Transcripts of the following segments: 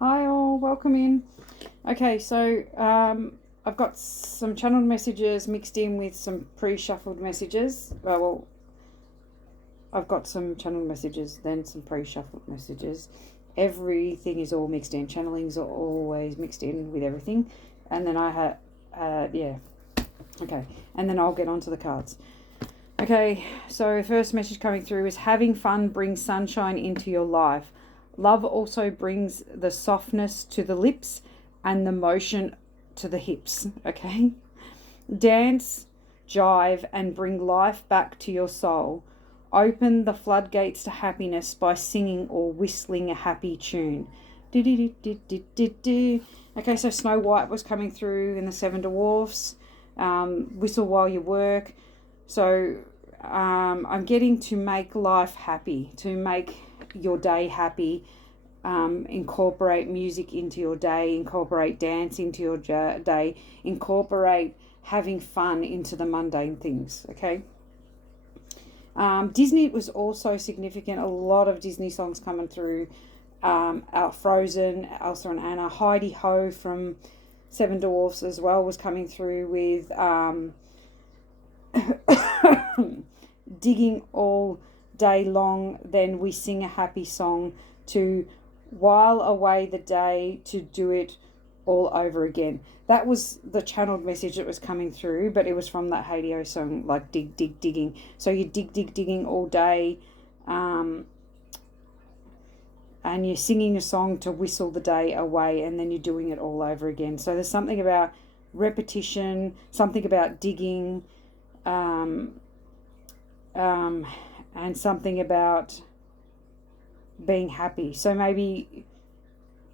Hi all, welcome in. Okay, so I've got some channeled messages mixed in with some pre-shuffled messages. I've got some channeled messages, then some pre-shuffled messages. Everything is all mixed in. Channelings are always mixed in with everything. And then I had, yeah. Okay, and then I'll get onto the cards. Okay, so first message coming through is having fun brings sunshine into your life. Love also brings the softness to the lips and the motion to the hips, okay? Dance, jive, and bring life back to your soul. Open the floodgates to happiness by singing or whistling a happy tune. Okay, so Snow White was coming through in the Seven Dwarfs. Whistle while you work. So I'm getting to make life happy, to make your day happy. Incorporate music into your day, incorporate dance into your day, incorporate having fun into the mundane things, okay? Disney was also significant. A lot of Disney songs coming through. Frozen, Elsa and Anna, Heidi Ho from Seven Dwarfs as well was coming through with digging all day long, then we sing a happy song to while away the day to do it all over again. That was the channeled message that was coming through, but it was from that Hadio song, like digging. So you digging all day, and you're singing a song to whistle the day away, and then you're doing it all over again. So there's something about repetition, something about digging, and something about being happy. So maybe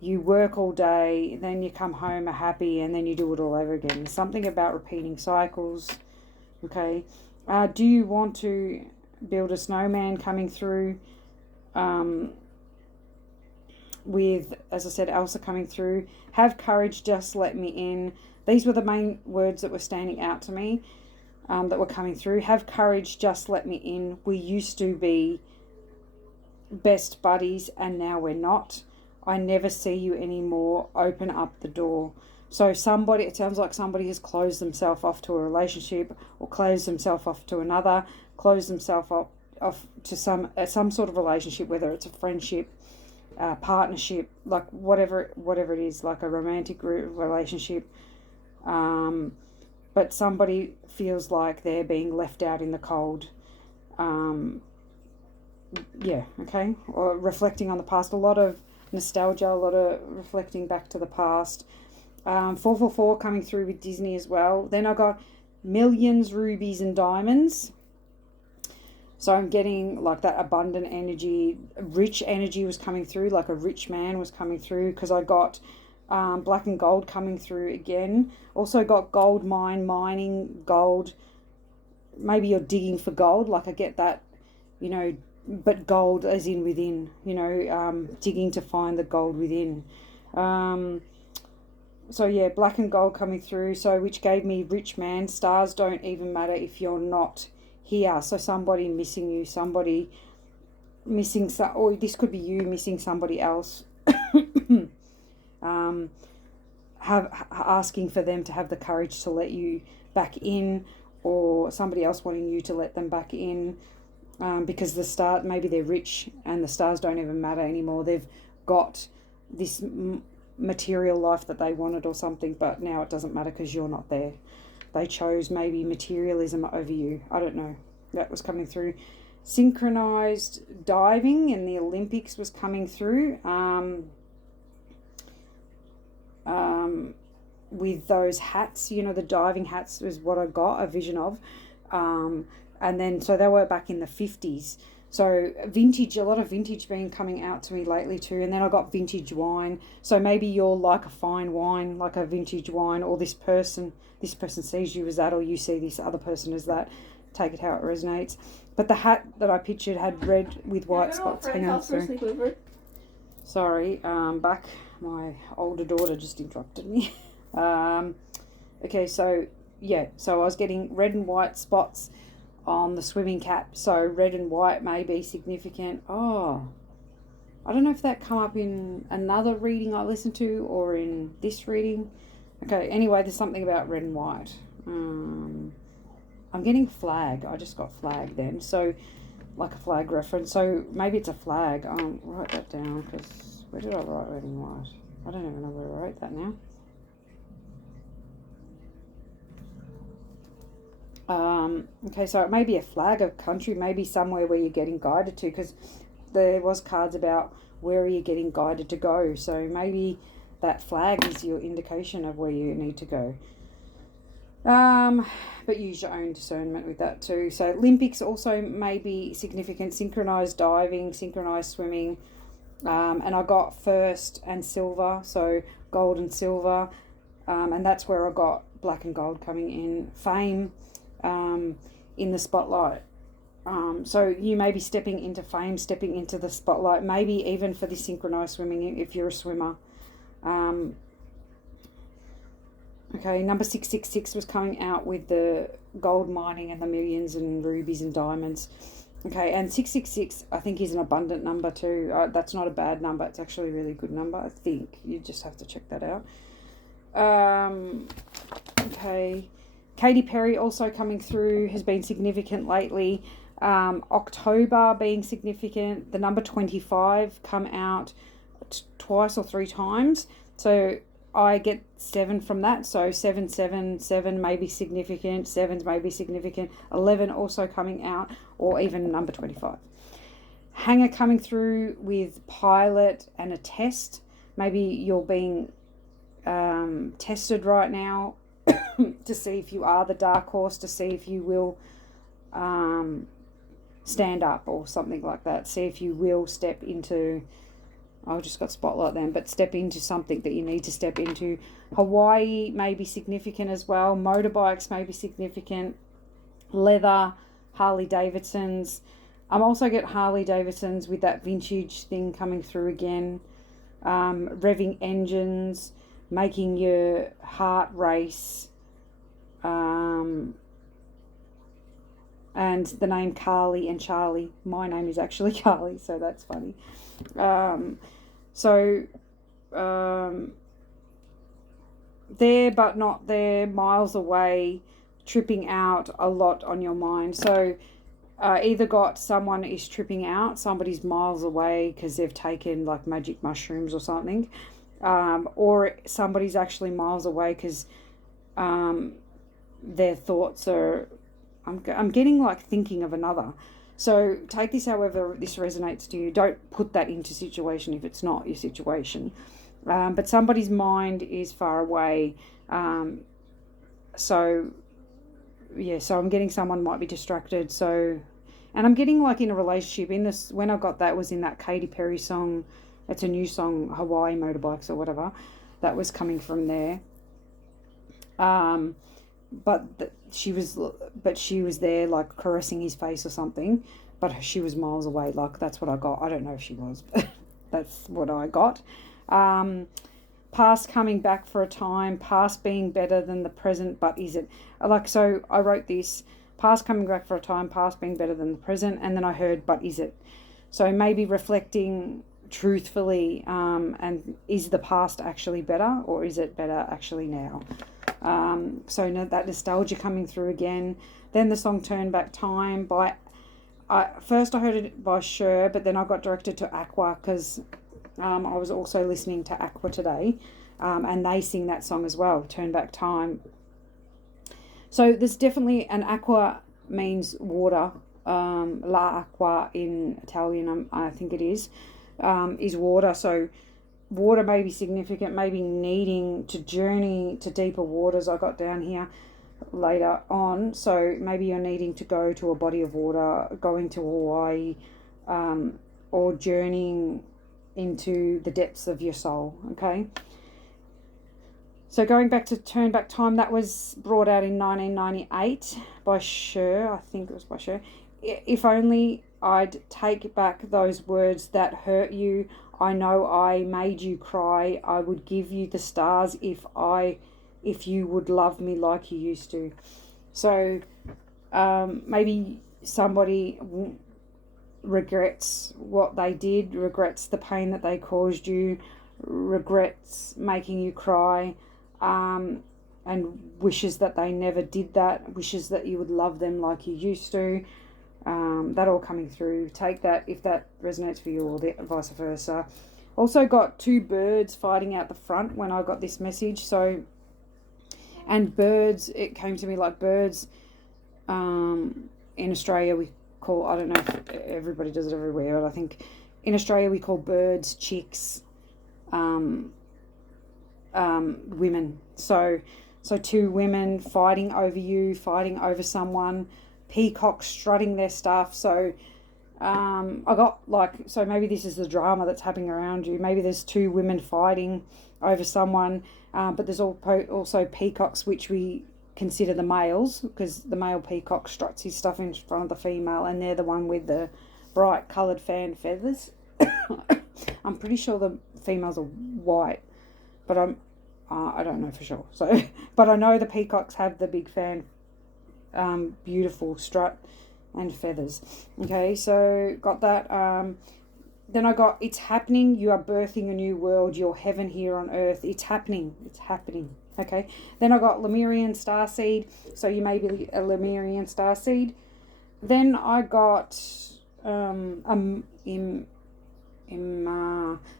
you work all day, then you come home happy, and then you do it all over again. Something about repeating cycles. Okay. Do you want to build a snowman coming through? With, as I said, Elsa coming through. Have courage, just let me in. These were the main words that were standing out to me, that were coming through. Have courage, just let me in. We used to be best buddies and now we're not. I never see you anymore. Open up the door. So somebody, it sounds like somebody has closed themselves off to a relationship, or closed themselves off to another, closed themselves off to some sort of relationship, whether it's a friendship, partnership, like whatever it is, like a romantic relationship. But somebody feels like they're being left out in the cold. Okay. Or reflecting on the past. A lot of nostalgia, a lot of reflecting back to the past. 444 coming through with Disney as well. Then I got millions, rubies, and diamonds. So I'm getting like that abundant energy, rich energy was coming through, like a rich man was coming through, because I got black and gold coming through again. Also got gold mining, gold. Maybe you're digging for gold, like I get that, but gold as in within, digging to find the gold within. So yeah, black and gold coming through, so which gave me rich man. Stars don't even matter if you're not here. So somebody missing you, somebody missing, or this could be you missing somebody else. Asking for them to have the courage to let you back in, or somebody else wanting you to let them back in, because the star, maybe they're rich and the stars don't even matter anymore. They've got this material life that they wanted or something, but now it doesn't matter because you're not there. They chose maybe materialism over you. I don't know. That was coming through. Synchronized diving in the Olympics was coming through. With those hats, the diving hats was what I got a vision of. And then, so they were back in the 50s. So vintage, a lot of vintage been coming out to me lately too. And then I got vintage wine. So maybe you're like a fine wine, like a vintage wine, or this person sees you as that, or you see this other person as that. Take it how it resonates. But the hat that I pictured had red with white spots. Hang on, sorry, back. My older daughter just interrupted me. Okay, so yeah, so I was getting red and white spots on the swimming cap. So red and white may be significant. Oh, I don't know if that come up in another reading I listened to or in this reading. Okay, anyway, there's something about red and white. I'm getting flag. I just got flag then. So, like a flag reference. So, maybe it's a flag. Write that down, because where did I write red and white? I don't even know where I wrote that now. Okay, so it may be a flag of country, maybe somewhere where you're getting guided to, because there was cards about where are you getting guided to go. So maybe that flag is your indication of where you need to go. But use your own discernment with that too. So Olympics also may be significant. Synchronized diving, synchronized swimming. And I got first and silver, so gold and silver. And that's where I got black and gold coming in. Fame in the spotlight. So you may be stepping into fame, stepping into the spotlight, maybe even for the synchronized swimming if you're a swimmer. Okay, number 666 was coming out with the gold mining and the millions and rubies and diamonds. Okay, and 666 I think is an abundant number too. That's not a bad number. It's actually a really good number, I think. You just have to check that out. Okay, Katy Perry also coming through has been significant lately. October being significant. The number 25 come out twice or three times. So I get 7 from that. So 7 may be significant. 7s may be significant. 11 also coming out, or even number 25. Hanger coming through with pilot and a test. Maybe you're being tested right now to see if you are the dark horse, to see if you will stand up or something like that. See if you will step into, I just got spotlight then, but step into something that you need to step into. Hawaii may be significant as well. Motorbikes may be significant. Leather, Harley Davidsons. I'm also get Harley Davidsons with that vintage thing coming through again. Revving engines, making your heart race. And the name Carly and Charlie. My name is actually Carly, so that's funny. There but not there, miles away, tripping out, a lot on your mind. So either got someone is tripping out, somebody's miles away because they've taken like magic mushrooms or something, or somebody's actually miles away because their thoughts are, I'm getting like thinking of another. So take this however this resonates to you. Don't put that into situation if it's not your situation. But somebody's mind is far away. So I'm getting someone might be distracted. So, and I'm getting like in a relationship in this, when I got that was in that Katy Perry song. It's a new song, Hawaii Motorbikes or whatever. That was coming from there. But she was there like caressing his face or something, but she was miles away. Like that's what I got. I don't know if she was, but that's what I got. Past coming back for a time, past being better than the present, but is it? Like, so I wrote this, past coming back for a time, past being better than the present, and then I heard, but is it? So maybe reflecting truthfully, and is the past actually better, or is it better actually now? So that nostalgia coming through again. Then the song Turn Back Time by, first I heard it by Cher, but then I got directed to Aqua because I was also listening to Aqua today, and they sing that song as well, Turn Back Time. So there's definitely, an aqua means water, la acqua in Italian, I think it is water. So water may be significant, maybe needing to journey to deeper waters. I got down here later on. So maybe you're needing to go to a body of water, going to Hawaii, or journeying into the depths of your soul. Okay. So going back to Turn Back Time, that was brought out in 1998 by Cher. I think it was by Cher. If only I'd take back those words that hurt you. I know I made you cry. I would give you the stars if you would love me like you used to. So maybe somebody regrets what they did, regrets the pain that they caused you, regrets making you cry, and wishes that they never did that, wishes that you would love them like you used to. That all coming through. Take that if that resonates for you, or vice versa. Also got 2 birds fighting out the front when I got this message. So, and birds, it came to me like birds. In Australia we call, I don't know if everybody does it everywhere, but I think in Australia we call birds chicks, women. So 2 women fighting over you, fighting over someone, peacocks strutting their stuff. So I got so maybe this is the drama that's happening around you. Maybe there's 2 women fighting over someone, but there's also peacocks, which we consider the males, because the male peacock struts his stuff in front of the female, and they're the one with the bright coloured fan feathers. I'm pretty sure the females are white, but I don't know for sure. So, but I know the peacocks have the big fan, beautiful strut and feathers. Okay, so got that. Then I got, it's happening. You are birthing a new world. Your heaven here on earth. It's happening. It's happening. Okay. Then I got Lemurian starseed. So you may be a Lemurian starseed. Then I got there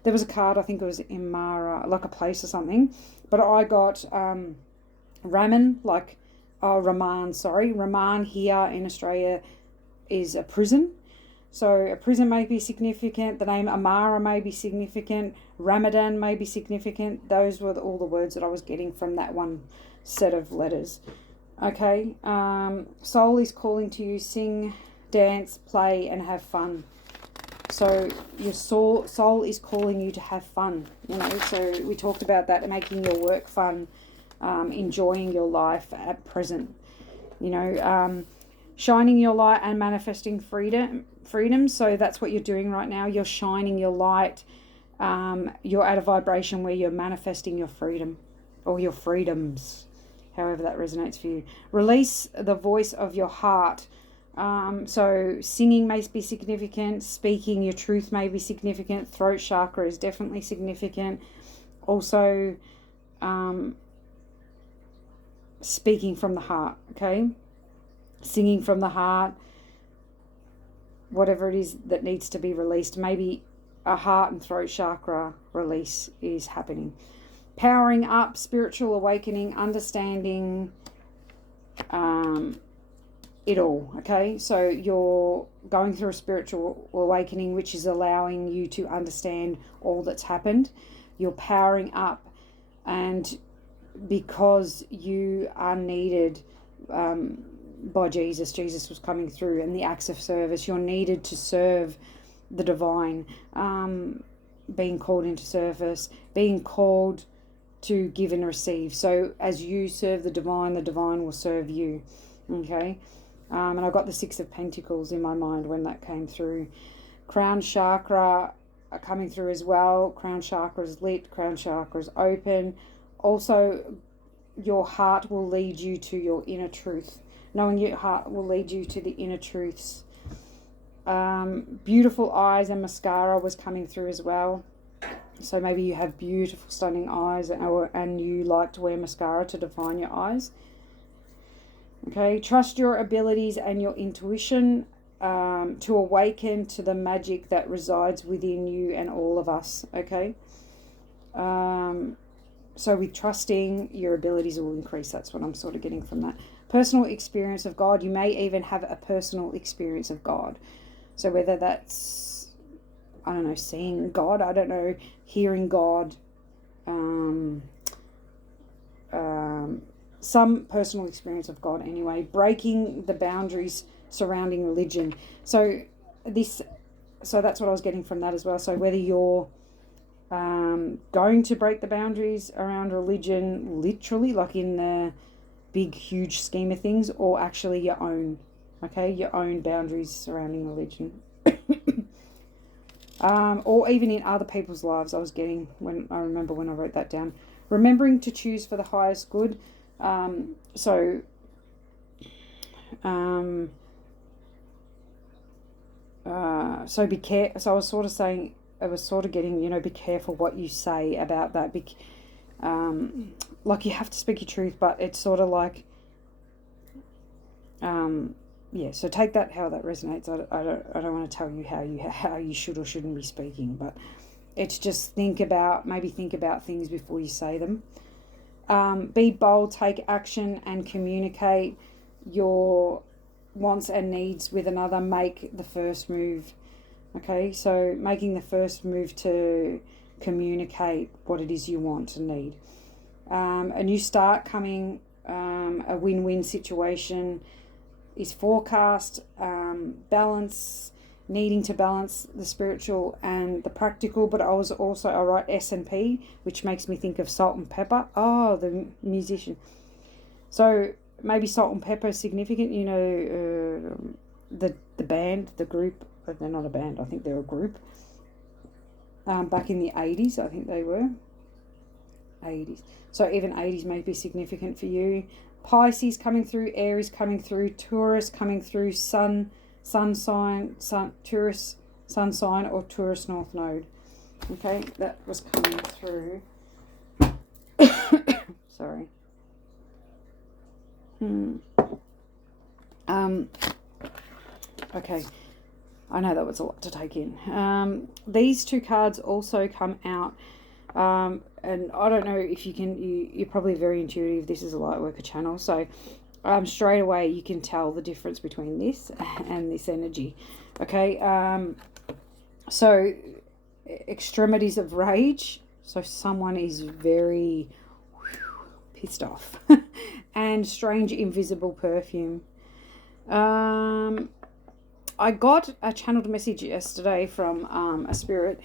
was a card, I think it was Imara, like a place or something. But I got Raman, Raman here in Australia is a prison. So a prison may be significant. The name Amara may be significant. Ramadan may be significant. Those were all the words that I was getting from that one set of letters. Okay. Soul is calling to you. Sing, dance, play, and have fun. So your soul is calling you to have fun. So we talked about that, making your work fun, enjoying your life at present. Shining your light and manifesting freedom. So that's what you're doing right now. You're shining your light. You're at a vibration where you're manifesting your freedom, or your freedoms, however that resonates for you. Release the voice of your heart. So singing may be significant. Speaking your truth may be significant. Throat chakra is definitely significant. Also, speaking from the heart. Okay. Singing from the heart, whatever it is that needs to be released. Maybe a heart and throat chakra release is happening. Powering up, spiritual awakening, understanding it all, okay? So you're going through a spiritual awakening, which is allowing you to understand all that's happened. You're powering up, and because you are needed by Jesus was coming through, and the acts of service, you're needed to serve the divine, being called into service, being called to give and receive. So as you serve the divine will serve you. Okay. And I got the 6 of Pentacles in my mind when that came through. Crown chakra coming through as well. Crown chakra is lit. Crown chakra is open. Also, your heart will lead you to your inner truth. Knowing your heart will lead you to the inner truths. Beautiful eyes and mascara was coming through as well. So maybe you have beautiful, stunning eyes, and you like to wear mascara to define your eyes. Okay, trust your abilities and your intuition to awaken to the magic that resides within you and all of us. Okay. So with trusting, your abilities will increase. That's what I'm sort of getting from that. Personal experience of God. You may even have a personal experience of God. So whether that's, I don't know, seeing God, I don't know, hearing God, some personal experience of God anyway. Breaking the boundaries surrounding religion. So that's what I was getting from that as well. So whether you're going to break the boundaries around religion, literally, like in the big, huge scheme of things, or actually your own, okay, your own boundaries surrounding religion. Or even in other people's lives, I was getting, when I remember when I wrote that down. Remembering to choose for the highest good. So be careful. So I was sort of saying, I was sort of getting, be careful what you say about that. Like you have to speak your truth, but it's sort of like, yeah. So take that how that resonates. I don't want to tell you how you should or shouldn't be speaking, but it's just think about things before you say them. Be bold, take action, and communicate your wants and needs with another. Make the first move. Okay, so making the first move to communicate what it is you want and need. A new start coming, a win-win situation is forecast, balance, needing to balance the spiritual and the practical. But I write S&P, which makes me think of salt and pepper. Oh, the musician. So maybe salt and pepper is significant. The band, the group. They're not a band. I think they're a group. Back in the 80s, I think they were. 80s. So even 80s may be significant for you. Pisces coming through, Aries coming through, Taurus coming through, Taurus sun sign or Taurus North Node. Okay, that was coming through. Sorry. Okay. I know that was a lot to take in. These two cards also come out, and I don't know if you're probably very intuitive. This is a light worker channel, so straight away you can tell the difference between this and this energy. Okay, so extremities of rage. So someone is very pissed off, and strange invisible perfume. I got a channeled message yesterday from a spirit,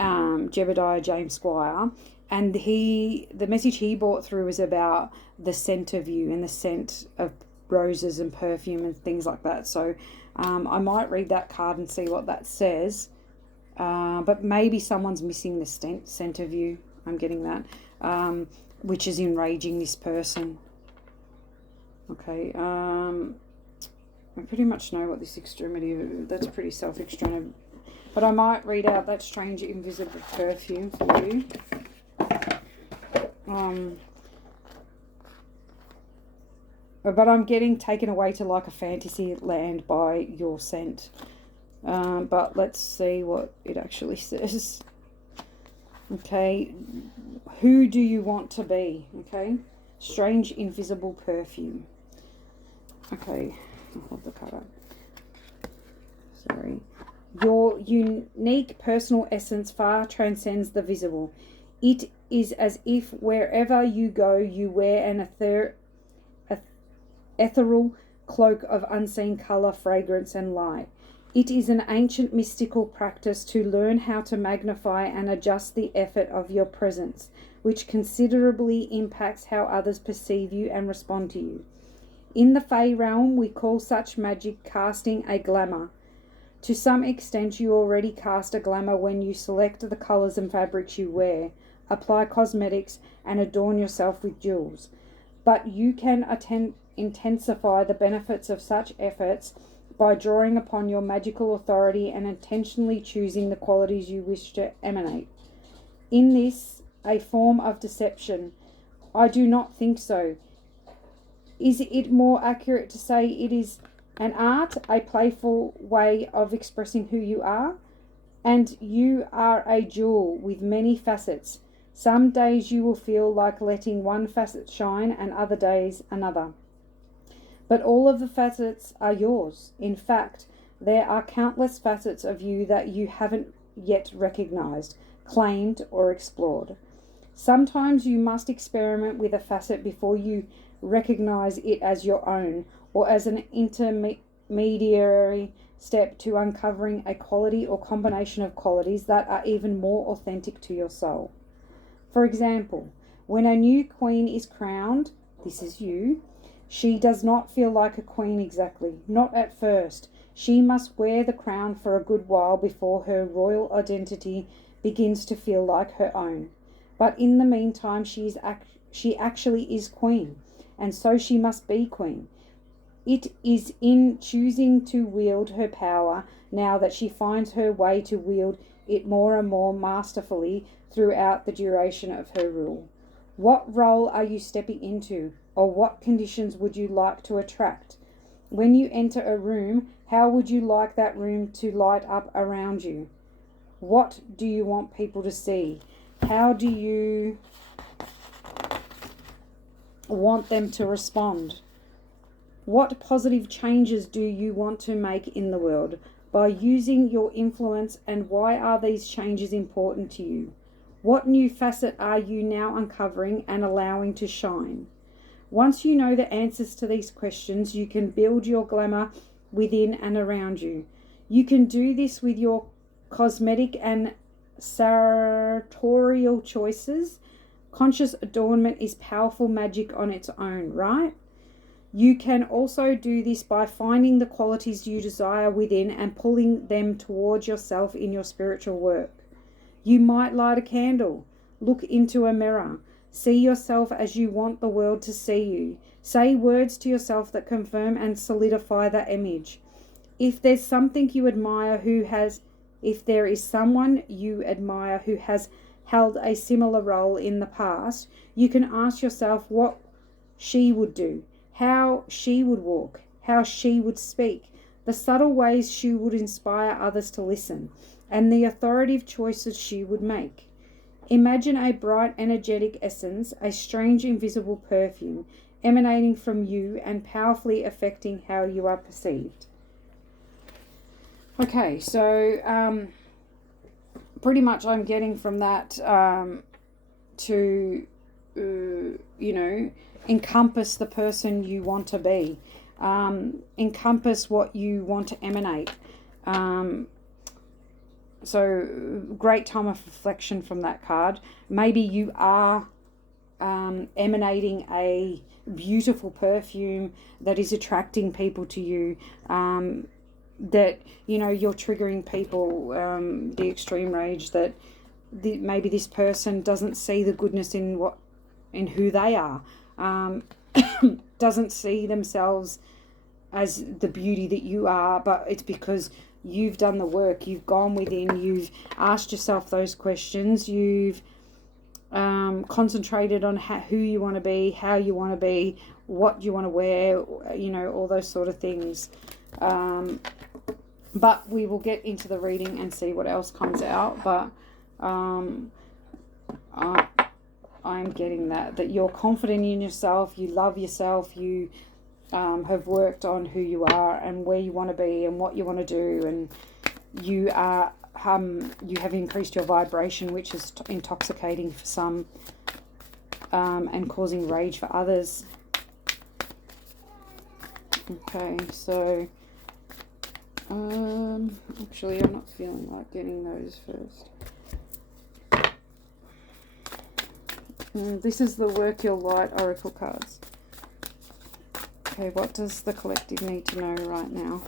Jebediah James Squire, and the message he brought through was about the scent of you and the scent of roses and perfume and things like that. So I might read that card and see what that says. But maybe someone's missing the scent of you. I'm getting that, which is enraging this person. Okay. I pretty much know what this extremity, that's pretty self-explanatory. But I might read out that strange invisible perfume for you. But I'm getting taken away to like a fantasy land by your scent. But let's see what it actually says. Okay. Who do you want to be? Okay. Strange invisible perfume. Okay. I'll hold the card up. Sorry. Your unique personal essence far transcends the visible. It is as if wherever you go, you wear an ethereal cloak of unseen colour, fragrance, and light. It is an ancient mystical practice to learn how to magnify and adjust the effort of your presence, which considerably impacts how others perceive you and respond to you. In the Fae realm, we call such magic casting a glamour. To some extent, you already cast a glamour when you select the colours and fabrics you wear, apply cosmetics, and adorn yourself with jewels. But you can intensify the benefits of such efforts by drawing upon your magical authority and intentionally choosing the qualities you wish to emanate. In this, a form of deception? I do not think so. Is it more accurate to say it is an art, a playful way of expressing who you are? And you are a jewel with many facets. Some days you will feel like letting one facet shine and other days another. But all of the facets are yours. In fact, there are countless facets of you that you haven't yet recognized, claimed, or explored. Sometimes you must experiment with a facet before you recognize it as your own, or as an intermediary step to uncovering a quality or combination of qualities that are even more authentic to your soul. For example, when a new queen is crowned, this is you, she does not feel like a queen exactly, not at first. She must wear the crown for a good while before her royal identity begins to feel like her own. But in the meantime, she actually is queen, and so she must be queen. It is in choosing to wield her power now that she finds her way to wield it more and more masterfully throughout the duration of her rule. What role are you stepping into, or what conditions would you like to attract? When you enter a room, how would you like that room to light up around you? What do you want people to see? How do you want them to respond? What positive changes do you want to make in the world by using your influence, and why are these changes important to you? What new facet are you now uncovering and allowing to shine? Once you know the answers to these questions, you can build your glamour within and around you. You can do this with your cosmetic and sartorial choices. Conscious adornment is powerful magic on its own, right? You can also do this by finding the qualities you desire within and pulling them towards yourself in your spiritual work. You might light a candle, look into a mirror, see yourself as you want the world to see you. Say words to yourself that confirm and solidify that image. If there's something you admire if there is someone you admire who has held a similar role in the past, you can ask yourself what she would do, how she would walk, how she would speak, the subtle ways she would inspire others to listen, and the authoritative choices she would make. Imagine a bright, energetic essence, a strange, invisible perfume emanating from you and powerfully affecting how you are perceived. Okay, so pretty much I'm getting from that to, encompass the person you want to be, encompass what you want to emanate. So great time of reflection from that card. Maybe you are emanating a beautiful perfume that is attracting people to you, that you're triggering people, the extreme rage, that maybe this person doesn't see the goodness in who they are, doesn't see themselves as the beauty that you are, but it's because you've done the work, you've gone within, you've asked yourself those questions, you've concentrated on who you want to be, how you want to be, what you want to wear, all those sort of things. But we will get into the reading and see what else comes out. But I'm getting that you're confident in yourself, you love yourself, you have worked on who you are and where you want to be and what you want to do, and you are you have increased your vibration, which is intoxicating for some, and causing rage for others. Okay, so actually I'm not feeling like getting those first. This is the Work Your Light Oracle cards. Okay, what does the collective need to know right now?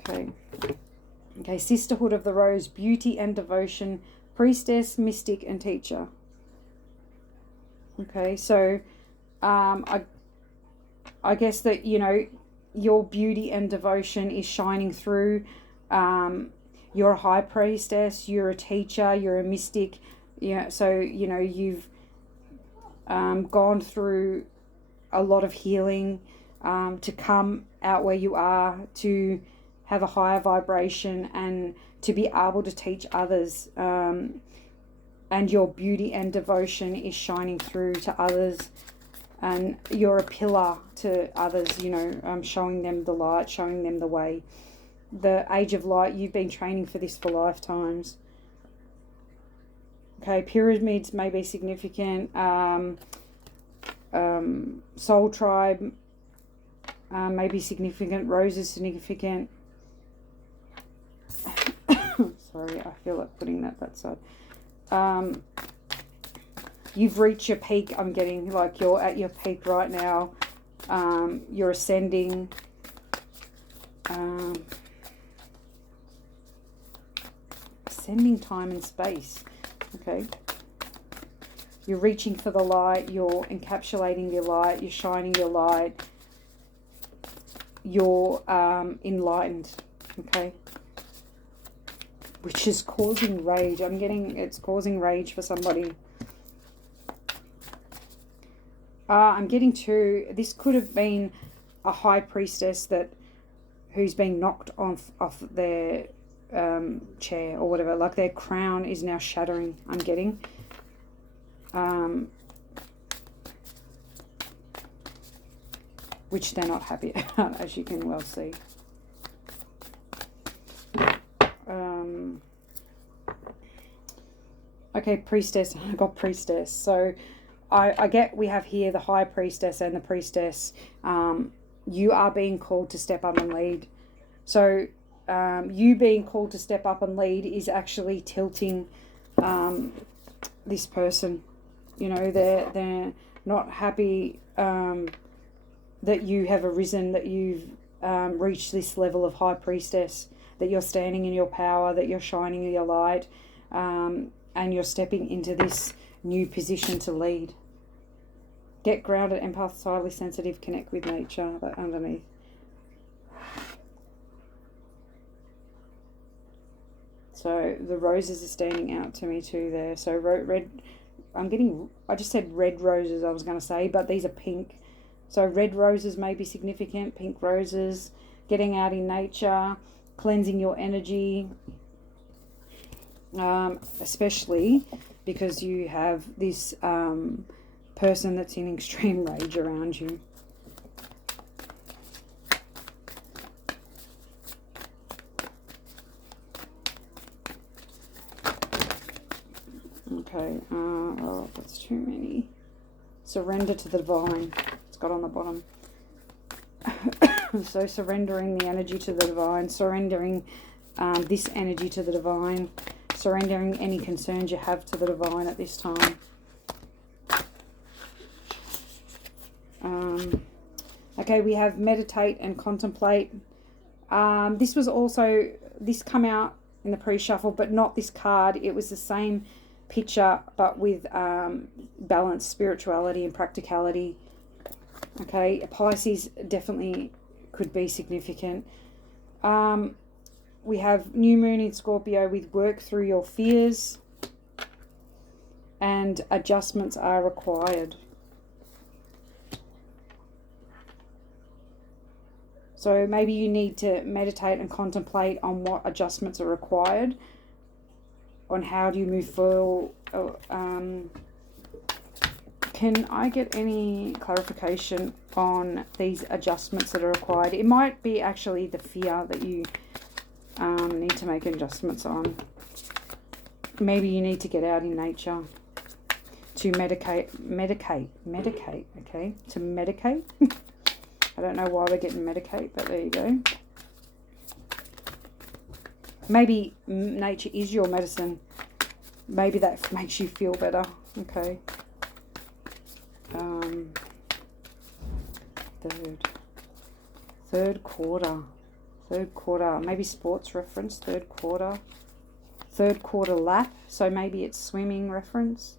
Okay, Sisterhood of the Rose, Beauty and Devotion, Priestess, Mystic and Teacher. Okay, so I guess that, your beauty and devotion is shining through. You're a high priestess, you're a teacher, you're a mystic. So, you've gone through a lot of healing to come out where you are, to have a higher vibration and to be able to teach others. And your beauty and devotion is shining through to others. And you're a pillar to others, showing them the light, showing them the way. The Age of Light, you've been training for this for lifetimes. Okay, pyramids may be significant. Soul tribe may be significant. Roses significant. Sorry, I feel like putting that side. You've reached your peak. I'm getting like you're at your peak right now. You're ascending. Ascending time and space. Okay. You're reaching for the light. You're encapsulating your light. You're shining your light. you're enlightened, okay? Which is causing rage. I'm getting it's causing rage for somebody. I'm getting to, this could have been a high priestess who's been knocked off their chair or whatever. Like their crown is now shattering, I'm getting. Which they're not happy about, as you can well see. Okay, priestess. I got priestess. So I get we have here the high priestess and the priestess. You are being called to step up and lead. So you being called to step up and lead is actually tilting this person. You know, they're not happy that you have arisen, that you've reached this level of high priestess, that you're standing in your power, that you're shining your light, and you're stepping into this new position to lead. Get grounded, empath, highly sensitive, connect with nature, that underneath. So the roses are standing out to me too there. So red, I just said red roses I was going to say, but these are pink. So red roses may be significant, pink roses, getting out in nature, cleansing your energy, especially because you have this person that's in extreme rage around you. Okay, oh, that's too many. Surrender to the divine. It's got on the bottom. So surrendering the energy to the divine, surrendering this energy to the divine, surrendering any concerns you have to the divine at this time. Okay, we have meditate and contemplate. This come out in the pre-shuffle, but not this card. It was the same picture, but with balance, spirituality and practicality. Okay, Pisces definitely could be significant. We have new moon in Scorpio with work through your fears, and adjustments are required. So maybe you need to meditate and contemplate on what adjustments are required, on how do you move forward. Can I get any clarification on these adjustments that are required? It might be actually the fear that you need to make adjustments on. Maybe you need to get out in nature to medicate, okay? To medicate. I don't know why we're getting medicate, but there you go. Maybe nature is your medicine. Maybe that makes you feel better. Okay. Third quarter. Maybe sports reference. Third quarter lap. So maybe it's swimming reference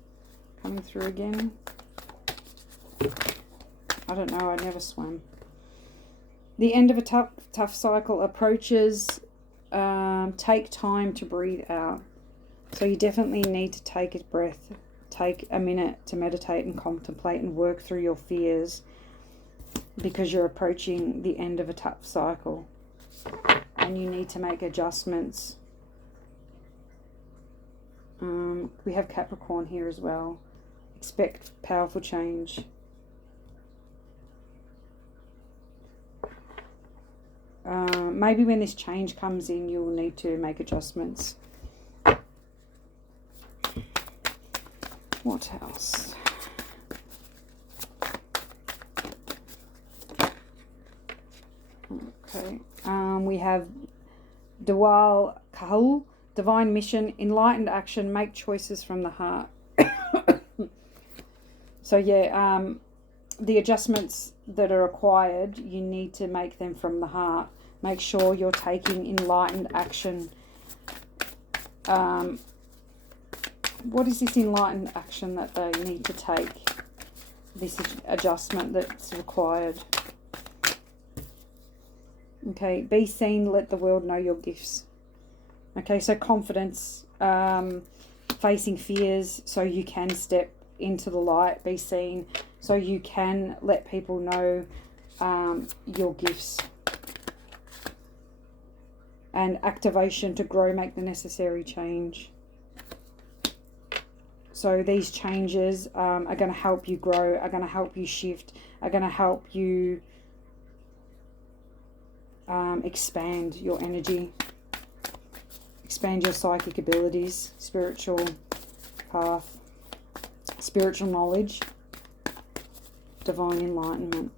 coming through again. I don't know. I never swam. The end of a tough cycle approaches. Take time to breathe out. So you definitely need to take a breath. Take a minute to meditate and contemplate and work through your fears, because you're approaching the end of a tough cycle and you need to make adjustments. We have Capricorn here as well. Expect powerful change. Maybe when this change comes in, you'll need to make adjustments. What else? Okay. We have Dawal Kahul, divine mission, enlightened action, make choices from the heart. So yeah, the adjustments that are required, you need to make them from the heart. Make sure you're taking enlightened action. What is this enlightened action that they need to take? This adjustment that's required. Okay, be seen, let the world know your gifts. Okay, so confidence, facing fears so you can step into the light, be seen so you can let people know your gifts. And activation to grow, make the necessary change. So these changes are going to help you grow, are going to help you shift, are going to help you expand your energy, expand your psychic abilities, spiritual path, spiritual knowledge, divine enlightenment.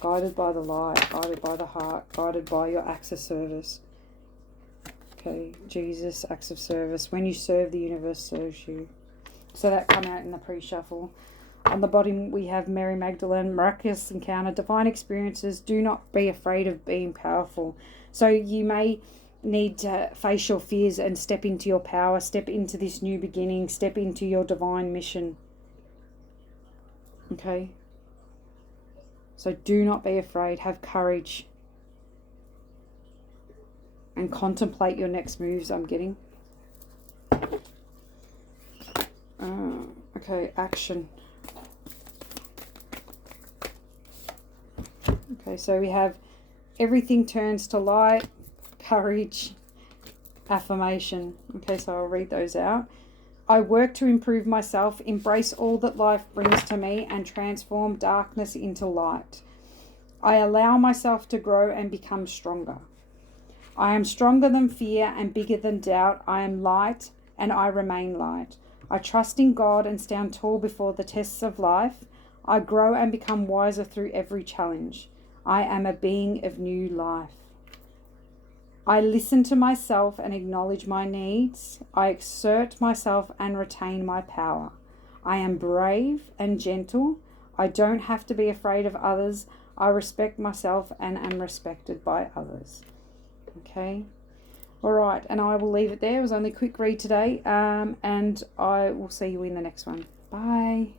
Guided by the light, guided by the heart, guided by your acts of service. Okay, Jesus, acts of service. When you serve, the universe serves you. So that come out in the pre-shuffle. On the bottom, we have Mary Magdalene, miraculous encounter, divine experiences. Do not be afraid of being powerful. So you may need to face your fears and step into your power, step into this new beginning, step into your divine mission. Okay? So do not be afraid. Have courage. And contemplate your next moves, I'm getting. Okay, action. Okay, so we have everything turns to light, courage, affirmation. Okay, so I'll read those out. I work to improve myself, embrace all that life brings to me, and transform darkness into light. I allow myself to grow and become stronger. I am stronger than fear and bigger than doubt. I am light and I remain light. I trust in God and stand tall before the tests of life. I grow and become wiser through every challenge. I am a being of new life. I listen to myself and acknowledge my needs. I exert myself and retain my power. I am brave and gentle. I don't have to be afraid of others. I respect myself and am respected by others. Okay. All right. And I will leave it there. It was only a quick read today. And I will see you in the next one. Bye.